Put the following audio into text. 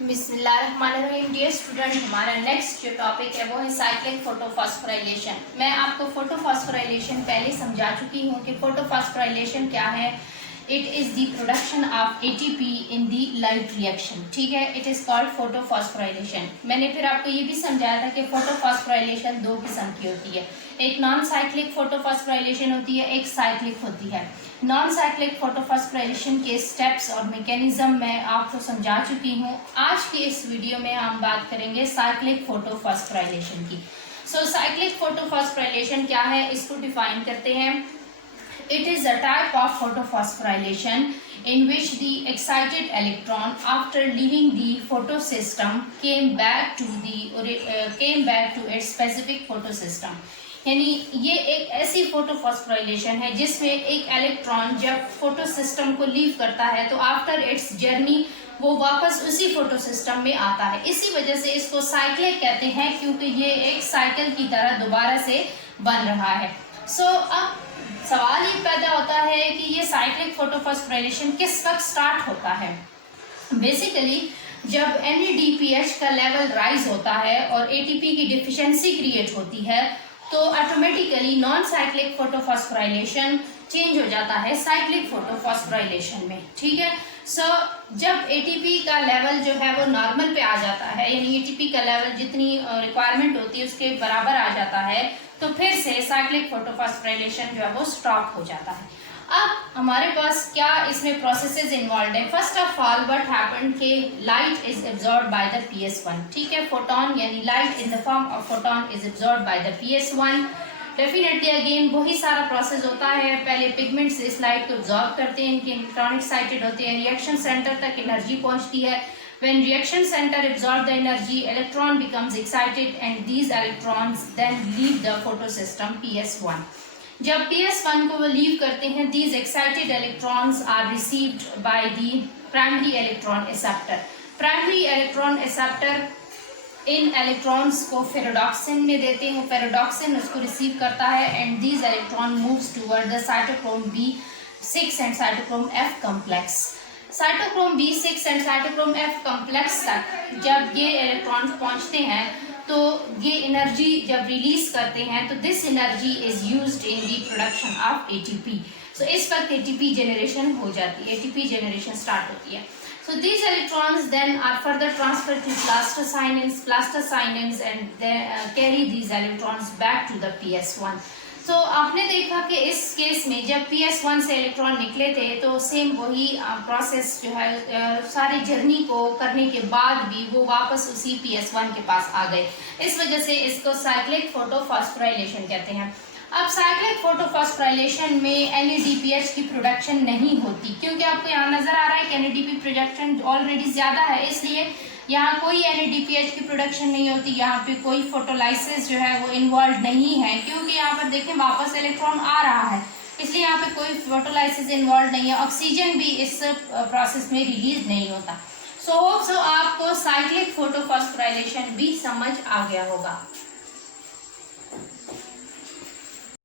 बिस्मिल्लाहिर्रहमानिर्रहीम। Dear student, हमारा next जो टॉपिक है वो है साइक्लिक फोटोफॉस्फोराइलेशन। मैं आपको फोटोफॉस्फोराइलेशन पहले समझा चुकी हूँ कि फोटोफॉस्फोराइलेशन क्या है। It is the production of ATP in the light reaction. ठीक है, इट इज़ कॉल्ड फोटोफॉस्फोराइलेशन। मैंने फिर आपको ये भी समझाया था कि फोटोफॉस्फोराइलेशन दो किस्म की होती है, एक नॉन साइक्लिक फोटोफॉस्फोराइलेशन होती है, एक साइक्लिक होती है। नॉन साइक्लिक फोटोफॉस्फोराइलेशन के स्टेप्स और मैकेनिज्म मैं आपको समझा चुकी हूँ। आज की इस वीडियो में हम बात करेंगे साइक्लिक फोटोफॉस्फोराइलेशन की। साइक्लिक फोटोफॉस्फोराइलेशन क्या है, इसको डिफाइन करते हैं। It is a type of photophosphorylation in which the excited electron, after leaving the photosystem, came back to its specific photosystem. यानी ये एक ऐसी फोटोफॉस्फोराइलेशन है जिसमें एक इलेक्ट्रॉन जब फोटोसिस्टम को लीव करता है तो आफ्टर इट्स जर्नी वो वापस उसी फोटोसिस्टम में आता है। इसी वजह से इसको साइक्लिक कहते हैं, क्योंकि ये एक साइकिल की तरह दोबारा से बन रहा है। अब सवाल ये पैदा होता है कि ये साइक्लिक फोटोफॉस्फोराइलेशन किस वक्त स्टार्ट होता है। बेसिकली जब NADPH का लेवल राइज होता है और ATP की डिफिशिएंसी क्रिएट होती है तो automatically non cyclic photophosphorylation change हो जाता है साइक्लिक फोटोफॉस्फोराइलेशन में। ठीक है, जब ATP का लेवल जो है वो नॉर्मल पे आ जाता है, यानी ATP का लेवल जितनी रिक्वायरमेंट होती है उसके बराबर आ जाता है, तो फिर से साइक्लिक फोटोफॉस्फोराइलेशन जो है वो स्टॉप हो जाता है। अब हमारे पास क्या इसमें प्रोसेसेस इन्वॉल्व है। First of all what happened कि light is absorbed by the PS1। ठीक है, फोटोन यानी light in the form of photon is absorbed by the PS1। Definitely again वही सारा प्रोसेस होता है। पहले पिगमेंट्स इस लाइट को एब्जॉर्ब करते हैं, इनके इलेक्ट्रॉन एक्साइटेड होते हैं, रिएक्शन सेंटर तक एनर्जी पहुंचती है। When reaction center absorb the energy, electron becomes excited and these electrons then leave the photosystem PS1. जब PS1 को वो लीव करते हैं, these excited electrons are received by the primary electron acceptor. Primary electron acceptor in electrons को फेरोडॉक्सिन में देते हैं, फेरोडॉक्सिन उसको रिसीव करता है and these electron moves toward the cytochrome B6 and cytochrome F complex. Cytochrome B6 and cytochrome F complex तक जब ये इलेक्ट्रॉन्स पहुंचते हैं तो ये एनर्जी जब रिलीज करते हैं तो this energy is used in the production of ATP। इस वक्त ATP जनरेशन हो जाती है, ATP जनरेशन स्टार्ट होती है। So these electrons then are further transferred to plastocyanins and they carry these electrons back to the PS1. आपने देखा कि इस केस में जब PS1 से इलेक्ट्रॉन निकले थे तो सेम वही प्रोसेस जो है सारी जर्नी को करने के बाद भी वो वापस उसी PS1 के पास आ गए। इस वजह से इसको साइक्लिक फोटोफॉस्फोराइलेशन कहते हैं। अब साइक्लिक फोटोफॉस्फोराइलेशन में NADPH की प्रोडक्शन नहीं होती, क्योंकि आपको यहाँ नजर आ रहा है कि NADP प्रोडक्शन ऑलरेडी ज्यादा है, इसलिए यहाँ कोई NADPH की प्रोडक्शन नहीं होती। यहाँ पे कोई फोटोलाइसिस जो है वो इन्वॉल्व नहीं है, क्योंकि यहाँ पर देखें वापस इलेक्ट्रॉन आ रहा है, इसलिए यहाँ पे कोई फोटोलाइसिस इन्वॉल्व नहीं है। ऑक्सीजन भी इस प्रोसेस में रिलीज नहीं होता। आपको साइक्लिक फोटोफॉस्फोराइलेशन भी समझ आ गया होगा।